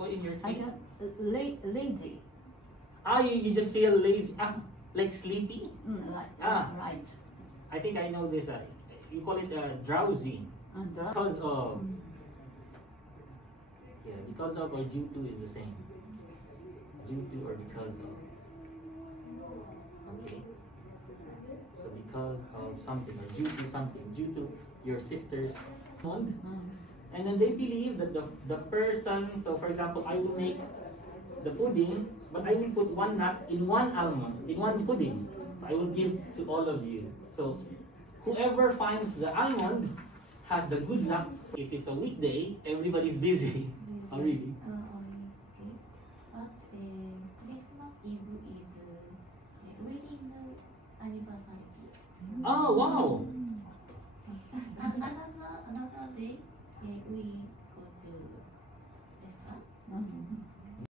ako in your I case? got lazy. You just feel lazy. Like sleepy? Right. I think I know this. You call it drowsy. Because of because of or due to is the same. Due to or because of. Okay. So because of something or due to something, due to your sister's almond. And then they believe that the person, so for example, I will make the pudding, but I will put one nut in one almond, in one pudding. So I will give to all of you. So whoever finds the almond has the good luck. If it's a weekday, everybody's busy. Oh, really?